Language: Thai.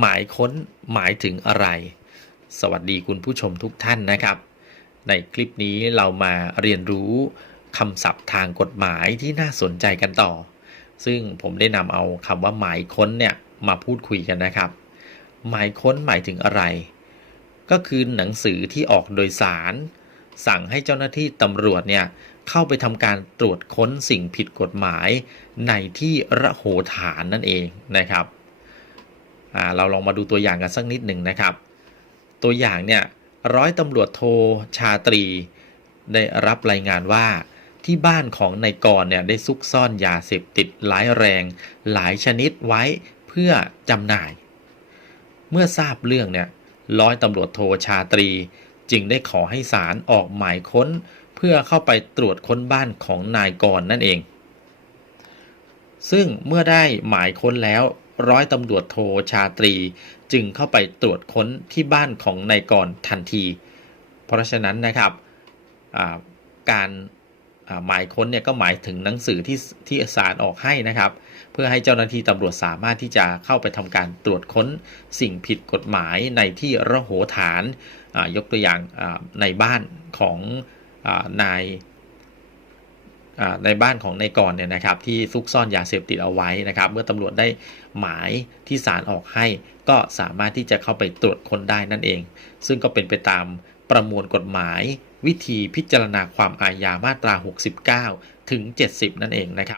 หมายค้นหมายถึงอะไร สวัสดีคุณผู้ชมทุกท่านนะครับ ในคลิปนี้เรามาเรียนรู้คำศัพท์ทางกฎหมายที่น่าสนใจกันต่อ ซึ่งผมได้นำเอาคำว่าหมายค้นเนี่ยมาพูดคุยกันนะครับ หมายค้นหมายถึงอะไร ก็คือหนังสือที่ออกโดยสาร สั่งให้เจ้าหน้าที่ตำรวจเนี่ยเข้าไปทำการตรวจค้นสิ่งผิดกฎหมายในที่ระโหฐานนั่นเองนะครับ เราลองมาดูตัวอย่างกันสักนิดหนึ่งนะครับ ตัวอย่างเนี่ยร้อยตำรวจโทชาตรี ได้รับรายงานว่าที่บ้านของนายกรเนี่ยได้ซุกซ่อนยาเสพติดหลายแรง หลายชนิดไว้เพื่อจำหน่าย เมื่อทราบเรื่องเนี่ยร้อยตำรวจโทชาตรี จึงได้ขอให้ศาลออกหมายค้น เพื่อเข้าไปตรวจค้นบ้านของนายกรนั่นเอง ซึ่งเมื่อได้หมายค้นแล้ว ร้อยตำรวจโทชาตรี จึงเข้าไปตรวจค้นที่บ้านของนายกรทันที เพราะฉะนั้นนะครับการหมายค้นเนี่ยก็หมายถึงหนังสือที่ที่ศาลออกให้นะครับ เพื่อให้เจ้าหน้าที่ตำรวจสามารถที่จะเข้าไปทำการตรวจค้นสิ่งผิดกฎหมายในที่ระโหฐานยกตัวอย่างในบ้านของอนาย ในบ้านของนายกรเนี่ยนะครับที่ซุกซ่อนยาเสพติดเอาไว้นะครับเมื่อตำรวจได้หมายที่ศาลออกให้ ก็สามารถที่จะเข้าไปตรวจค้นได้นั่นเอง ซึ่งก็เป็นไปตามประมวลกฎหมาย วิธีพิจารณาความอาญามาตรา 69 ถึง 70 นั่นเองนะครับ